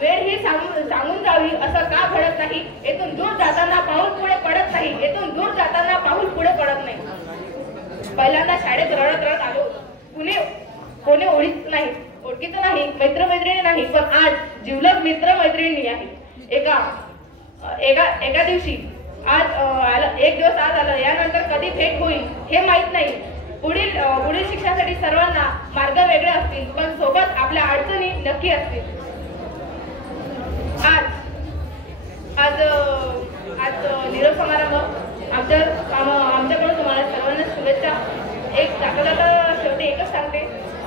वेळ ही सांगून जावी असं का घडत नाही. येथून दूर जाताना पाऊल पुढे पडत नाही. येथून दूर जाताना पाऊल पुढे पडत नाही. पहिल्यांदा शाळेत रडत रडत आलो. कोणी ओळखीचं नाही, मित्रमैत्रिणी नाही, पण आज जिवलग मित्रमैत्रिणी आहे. एका दिवशी आज एक दिवस आज आलं. यानंतर कधी भेट होईल हे माहित नाही. पुढील शिक्षणासाठी सर्वांना मार्ग वेगळे असतील, पण सोबत आपल्या अडचणी नक्की असतील. आज निरोप समारंभ आमच्याकडून तुम्हाला सर्वांना शुभेच्छा. शेवटी एकच सांगते,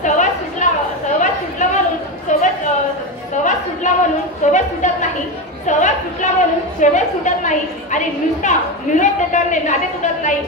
सहवास सुटला म्हणून सोबत सुटत नाही. सहवास सुटला म्हणून सोबत सुटत नाही आणि नुसता निरोप देताना नाते तुटत नाही.